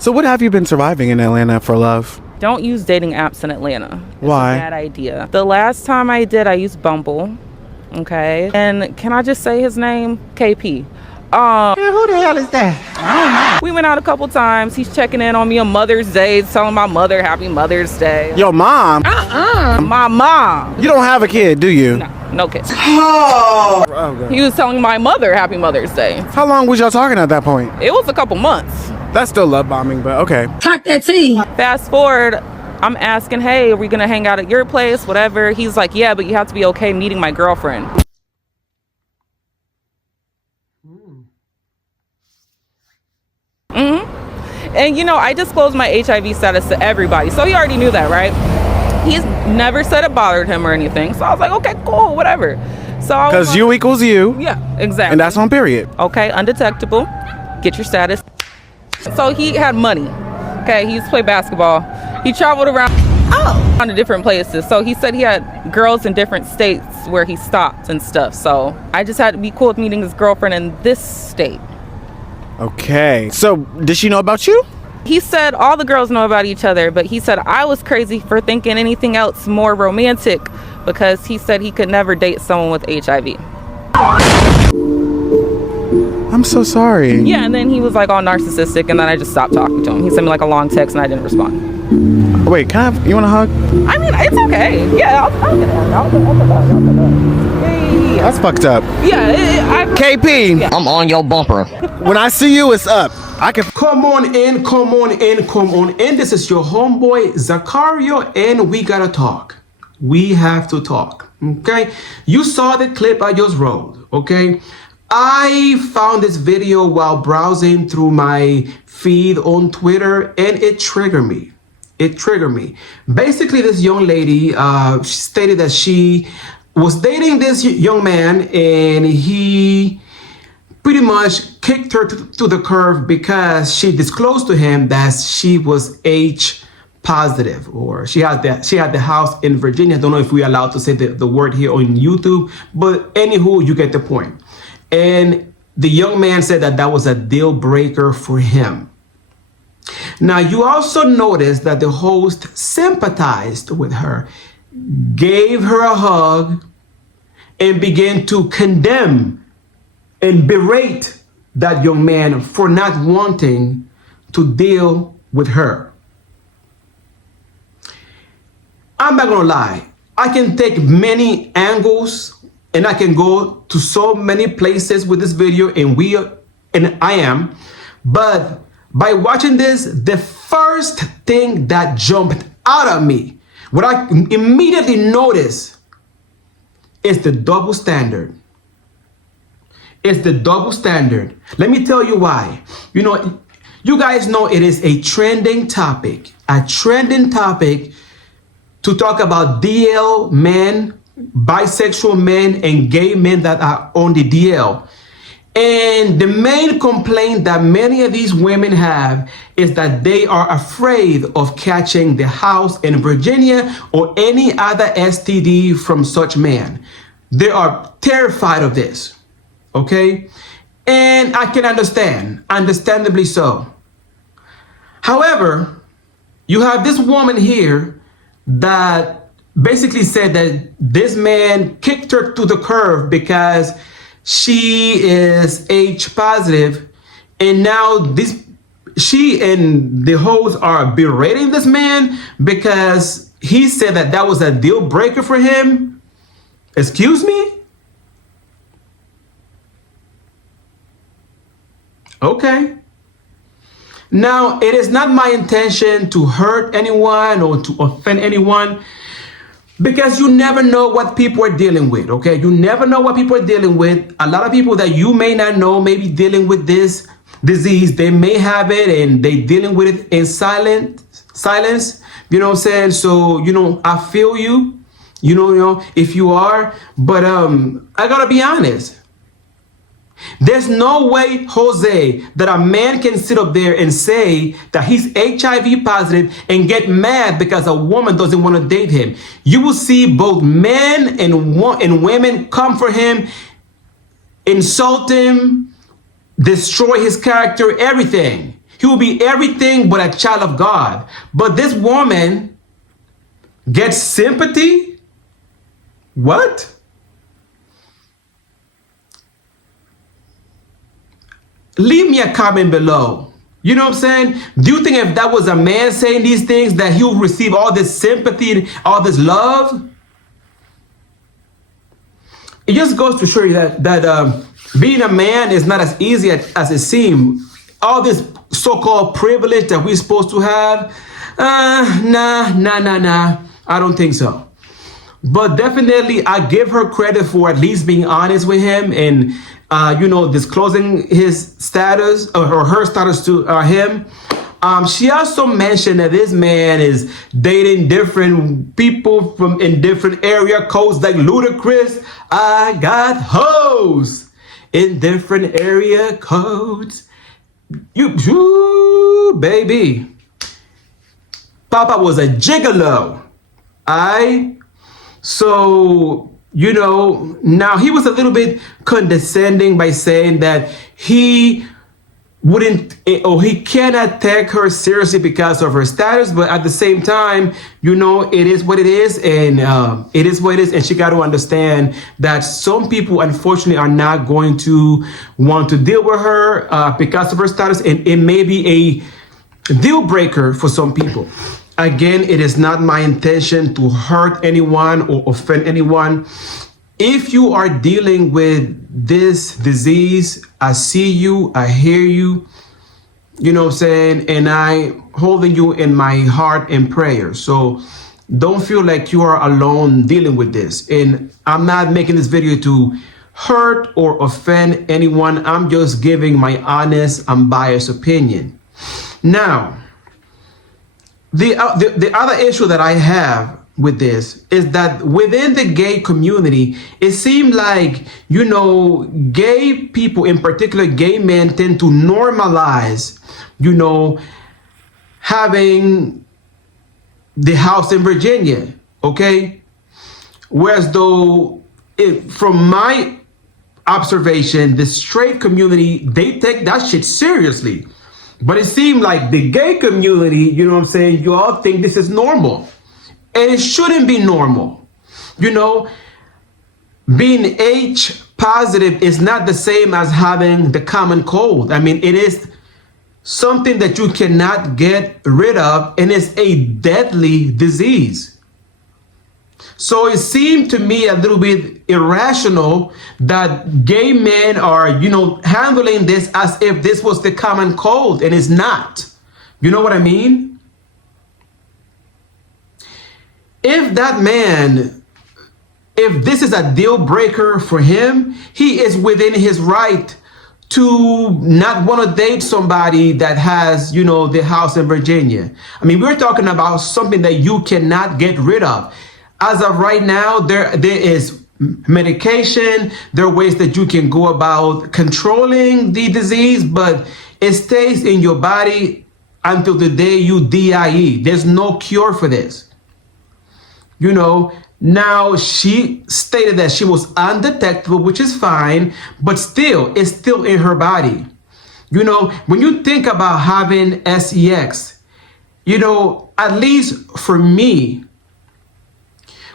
So what have you been surviving in Atlanta for love? Don't use dating apps in Atlanta. Why? It's a bad idea. The last time I did, I used Bumble. Okay. And can I just say his name? KP. Who the hell is that? I don't know. We went out a couple times. He's checking in on me on Mother's Day, telling my mother Happy Mother's Day. Your mom? My mom. You don't have a kid, do you? No kids. Oh, okay. He was telling my mother Happy Mother's Day. How long was y'all talking at that point? It was a couple months. That's still love bombing, but okay. Talk that tea. Fast forward, I'm asking, hey, are we gonna hang out at your place, whatever? He's like, yeah, but you have to be okay meeting my girlfriend. And you know, I disclosed my HIV status to everybody, so he already knew that, right? He's never said it bothered him or anything, so I was like, okay, cool, whatever. So Because you equals you. Yeah, exactly. And that's on period. Okay, undetectable. Get your status. So he had money. Okay, he used to play basketball. He traveled around to different places. So he said he had girls in different states where he stopped and stuff. So I just had to be cool with meeting his girlfriend in this state. Okay. So did she know about you? He said all the girls know about each other, but he said I was crazy for thinking anything else more romantic because he said he could never date someone with HIV. I'm so sorry. Yeah, and then he was like all narcissistic, and then I just stopped talking to him. He sent me like a long text, and I didn't respond. Wait, you want a hug? I mean, it's okay. Yeah, I'll get it. I'll get it. That's fucked up. Yeah, KP, I'm on your bumper. when I see you, it's up. I can. Come on in, come on in, come on in. This is your homeboy Zacario, and we gotta talk. We have to talk, okay? You saw the clip I just rolled, okay? I found this video while browsing through my feed on Twitter, and it triggered me. It triggered me. Basically, this young lady stated that she was dating this young man, and he pretty much kicked her to the curb because she disclosed to him that she was H positive, or she had the house in Virginia. I don't know if we're allowed to say the word here on YouTube, but anywho, you get the point. And the young man said that that was a deal breaker for him. Now, you also notice that the host sympathized with her, gave her a hug, and began to condemn and berate that young man for not wanting to deal with her. I'm not gonna lie, I can take many angles and I can go to so many places with this video, and I am, but by watching this, the first thing that jumped out at me, what I immediately noticed, is the double standard. It's the double standard. Let me tell you why. You know, you guys know it is a trending topic to talk about DL men, bisexual men, and gay men that are on the DL. And the main complaint that many of these women have is that they are afraid of catching the house in Virginia or any other STD from such man. They are terrified of this, okay? And I can understand, understandably so. However, you have this woman here that basically said that this man kicked her to the curb because she is H positive, and now she and the host are berating this man because he said that that was a deal breaker for him. Excuse me? Okay. Now, it is not my intention to hurt anyone or to offend anyone, because you never know what people are dealing with, okay? You never know what people are dealing with. A lot of people that you may not know may be dealing with this disease. They may have it and they dealing with it in silence. You know what I'm saying? So, you know, I feel you, you know, if you are, but I gotta be honest. There's no way, Jose, that a man can sit up there and say that he's HIV positive and get mad because a woman doesn't want to date him. You will see both men and women come for him, insult him, destroy his character, everything. He will be everything but a child of God. But this woman gets sympathy? What? Leave me a comment below. You know what I'm saying? Do you think if that was a man saying these things that he would receive all this sympathy and all this love? It just goes to show you that being a man is not as easy as it seems. All this so-called privilege that we're supposed to have, nah. I don't think so. But definitely, I give her credit for at least being honest with him and, disclosing his status or her status to him. She also mentioned that this man is dating different people in different area codes like Ludacris. I got hoes in different area codes. You baby. Papa was a gigolo. So, now he was a little bit condescending by saying that he wouldn't, or he cannot take her seriously because of her status, but at the same time, it is what it is, and it is what it is, and she got to understand that some people, unfortunately, are not going to want to deal with her because of her status, and it may be a deal breaker for some people. Again, it is not my intention to hurt anyone or offend anyone. If you are dealing with this disease, I see you, I hear you, you know what I'm saying? And I holding you in my heart and prayer. So don't feel like you are alone dealing with this. And I'm not making this video to hurt or offend anyone. I'm just giving my honest, unbiased opinion. Now, the other issue that I have with this is that within the gay community, it seemed like, gay people, in particular gay men, tend to normalize, having the house in Virginia, okay? Whereas though, from my observation, the straight community, they take that shit seriously. But it seemed like the gay community, you all think this is normal. And it shouldn't be normal. Being H positive is not the same as having the common cold. I mean, it is something that you cannot get rid of, and it's a deadly disease. So it seemed to me a little bit irrational that gay men are, handling this as if this was the common cold, and it's not. You know what I mean? If that man, if this is a deal breaker for him, he is within his right to not want to date somebody that has, the house in Virginia. I mean, we're talking about something that you cannot get rid of. As of right now, there is medication. There are ways that you can go about controlling the disease, but it stays in your body until the day you die. There's no cure for this. Now she stated that she was undetectable, which is fine, but still, it's still in her body. When you think about having sex, at least for me,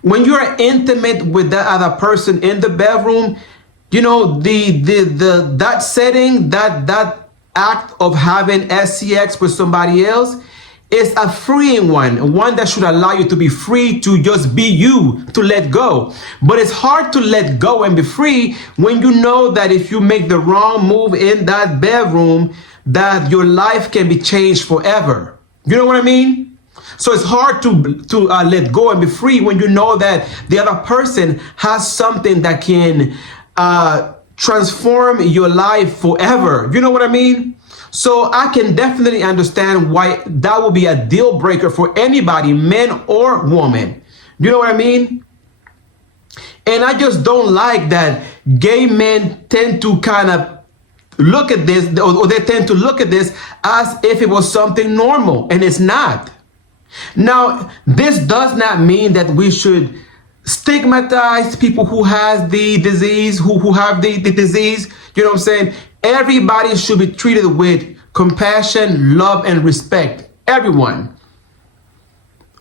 when you are intimate with that other person in the bedroom, that setting, that act of having sex with somebody else is a freeing one that should allow you to be free to just be you, to let go. But it's hard to let go and be free when you know that if you make the wrong move in that bedroom, that your life can be changed forever. You know what I mean? So it's hard to let go and be free when you know that the other person has something that can transform your life forever. You know what I mean? So I can definitely understand why that would be a deal breaker for anybody, man or woman. You know what I mean? And I just don't like that gay men tend to kind of look at this, or they tend to look at this as if it was something normal, and it's not. Now, this does not mean that we should stigmatize people who has the disease, who have the disease. You know what I'm saying? Everybody should be treated with compassion, love, and respect everyone.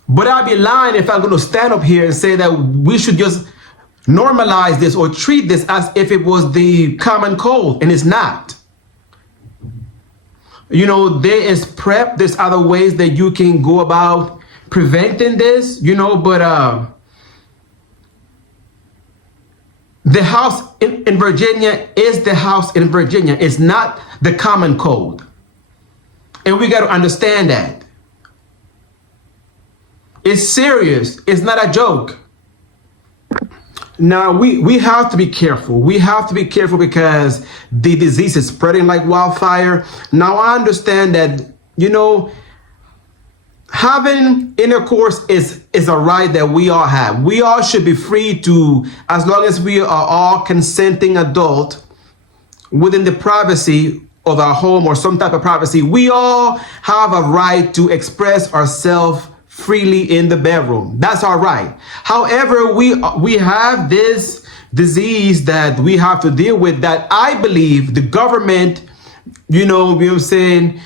But I'd be lying if I'm going to stand up here and say that we should just normalize this or treat this as if it was the common cold, and it's not. You know, there is PrEP. There's other ways that you can go about preventing this, you know, but the house in Virginia is the house in Virginia. It's not the common cold. And we got to understand that. It's serious. It's not a joke. Now, we have to be careful. We have to be careful because the disease is spreading like wildfire. Now, I understand that, you know, having intercourse is a right that we all have. We all should be free to, as long as we are all consenting adult within the privacy of our home or some type of privacy, we all have a right to express ourselves freely in the bedroom. That's our right. However, we have this disease that we have to deal with that I believe the government, you know what I'm saying,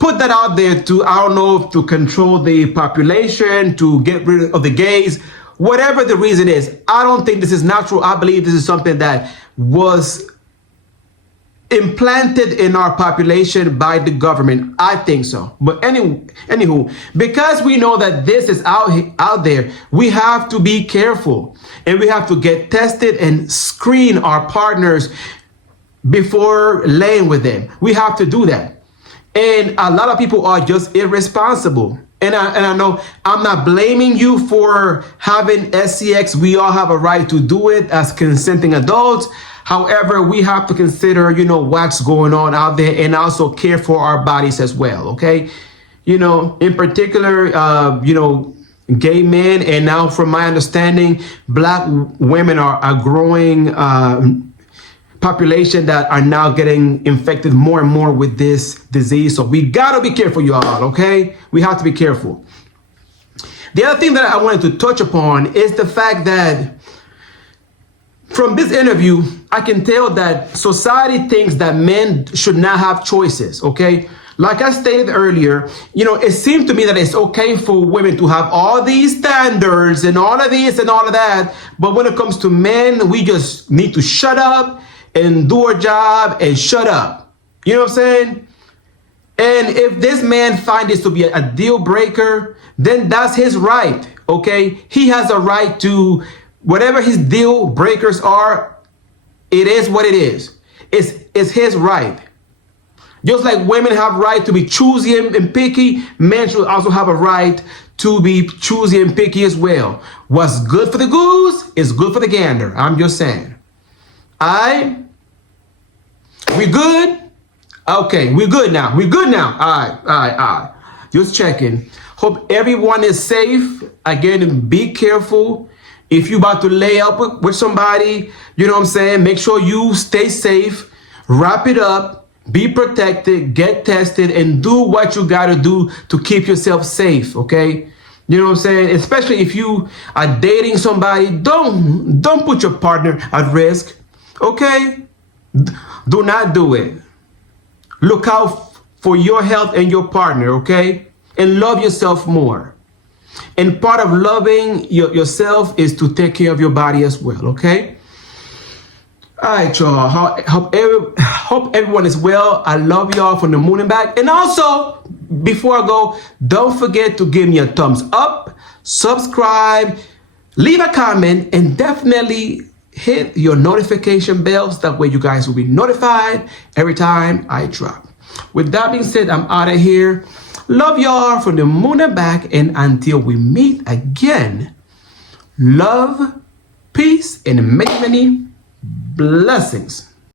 put that out there to, I don't know, to control the population, to get rid of the gays, whatever the reason is. I don't think this is natural. I believe this is something that was implanted in our population by the government. I think so. But anywho, because we know that this is out there, we have to be careful and we have to get tested and screen our partners before laying with them. We have to do that. And a lot of people are just irresponsible. And I know I'm not blaming you for having SCX. We all have a right to do it as consenting adults. However, we have to consider, you know, what's going on out there and also care for our bodies as well. Okay. You know, in particular, you know, gay men, and now from my understanding, Black women are a growing population that are now getting infected more and more with this disease. So we got to be careful, y'all. Okay. We have to be careful. The other thing that I wanted to touch upon is the fact that from this interview, I can tell that society thinks that men should not have choices, okay? Like I stated earlier, you know, it seems to me that it's okay for women to have all these standards and all of this and all of that. But when it comes to men, we just need to shut up and do our job and shut up. You know what I'm saying? And if this man finds this to be a deal breaker, then that's his right, okay? He has a right to whatever his deal breakers are. It is what it is. It's his right. Just like women have right to be choosy and picky, men should also have a right to be choosy and picky as well. What's good for the goose is good for the gander. I'm just saying. We good? Okay, we good now. We good now. All right. Just checking. Hope everyone is safe. Again, be careful. If you about to lay up with somebody, you know what I'm saying? Make sure you stay safe, wrap it up, be protected, get tested, and do what you got to do to keep yourself safe, okay? You know what I'm saying? Especially if you are dating somebody, don't put your partner at risk, okay? Do not do it. Look out for your health and your partner, okay? And love yourself more. And part of loving yourself is to take care of your body as well, okay? All right, y'all. Hope everyone is well. I love y'all from the moon and back. And also, before I go, don't forget to give me a thumbs up, subscribe, leave a comment, and definitely hit your notification bells. That way you guys will be notified every time I drop. With that being said, I'm out of here. Love y'all from the moon and back, and until we meet again, love, peace, and many, many blessings.